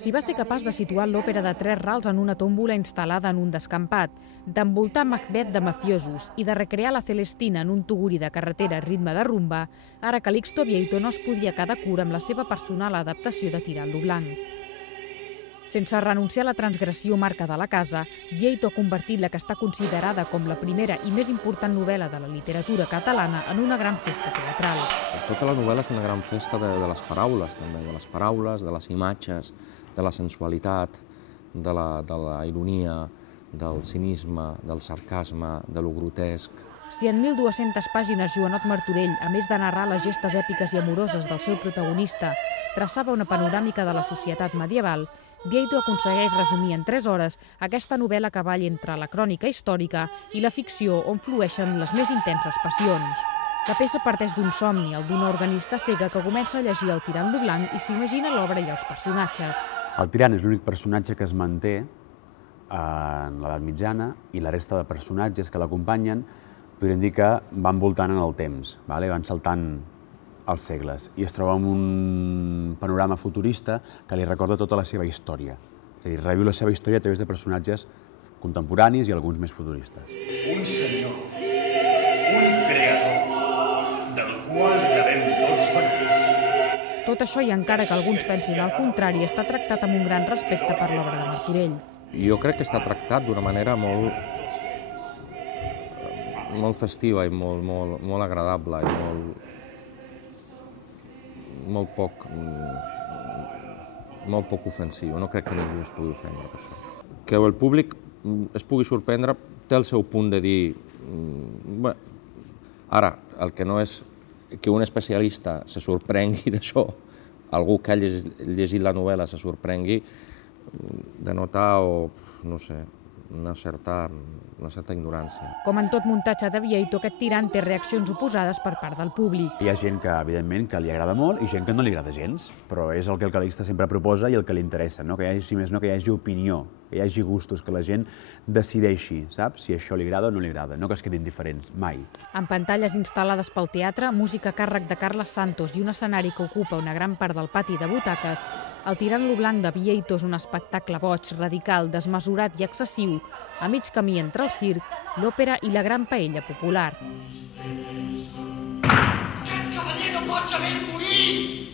S'hi va ser capaç de situar l'òpera de 3 rals en una tómbola instal·lada en un descampat, d'envoltar Macbeth de mafiosos i de recrear la Celestina en un tuguri de carretera a ritme de rumba, ara Calixto Vieito no es podia quedar curt amb la seva personal adaptació de Tirant lo Blanc. Sense renunciar a la transgressió marca de la casa, Vieito ha convertit la que està considerada com la primera i més important novel·la de la literatura catalana en una gran festa teatral. Tota la novel·la és una gran festa de les paraules, també, de les paraules, de les imatges, de la sensualitat, de la ironia, del cinisme, del sarcasme, de lo grotesc. Si en 1.200 pàgines Joanot Martorell, a més de narrar les gestes èpiques i amoroses del seu protagonista, traçava una panoràmica de la societat medieval, Vieito aconsegueix resumir en 3 hores aquesta novel·la a cavall entre la crònica històrica i la ficció on flueixen les més intenses passions. La peça parteix d'un somni, el d'una organista cega que comença a llegir el Tirant lo Blanc i s'imagina l'obra i els personatges. El tirant és l'únic personatge que es manté en l'edat mitjana i la resta de personatges que l'acompanyen podríem dir que van voltant en el temps, van saltant els segles, i es troba en un panorama futurista que li recorda tota la seva història. És a dir, reviu la seva història a través de personatges contemporanis i alguns més futuristes. Un senyor, un creador, del qual rebem molts beneficis. Tot això, i encara que alguns pensin al contrari, està tractat amb un gran respecte per l'obra de Martorell. Jo crec que està tractat d'una manera molt festiva i molt agradable i molt poc ofensiu. No crec que ningú es pugui ofendre per això. Que el públic es pugui sorprendre té el seu punt de dir... Ara, el que no és que un especialista se sorprengui d'això, algú que ha llegit la novel·la se sorprengui, denota, no sé, una certa ignorància. Com en tot muntatge de Vieito, aquest tirant té reaccions oposades per part del públic. Hi ha gent que, evidentment, que li agrada molt i gent que no li agrada gens, però és el que el Calixte sempre proposa i el que li interessa, que hi hagi, si més no, que hi hagi opinió, que hi hagi gustos, que la gent decideixi, saps, si això li agrada o no li agrada, no que es quedin diferents, mai. En pantalles instal·lades pel teatre, música a càrrec de Carles Santos i un escenari que ocupa una gran part del pati de butaques, el Tirant lo Blanc de Vieito és un espectacle boig, radical, desmesurat i excessiu, a mig camí entre el circ, l'òpera i la gran paella popular. Aquest cavaller no pot saber morir!